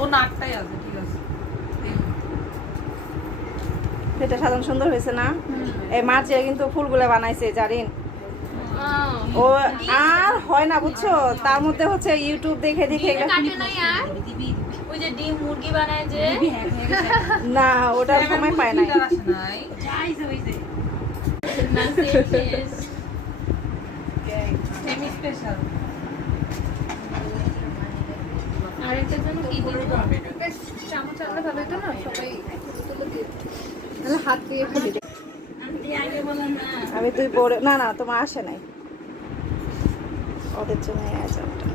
ও নাকটাই আছে, ঠিক আছে। এটা সাধারণ সুন্দর হয়েছে না? এই মার্চে কিন্তু ফুলগুলো বানাইছে জারিন। ও আর হয় না বুঝছো, তার মধ্যে হচ্ছে ইউটিউব দেখে দেখে ওই যে ডিম মুরগি বানায় যে, না ওটার সময় পায় না। Semi special. আরেকটা জন্য কি দিব? চামচ আনলে ভালো হতো না, সবাই তাহলে হাত দিয়ে ফেলে দিই। আমি তুই পরে না না তোমার আসে নাই ওদের জন্য আয়োজনটা।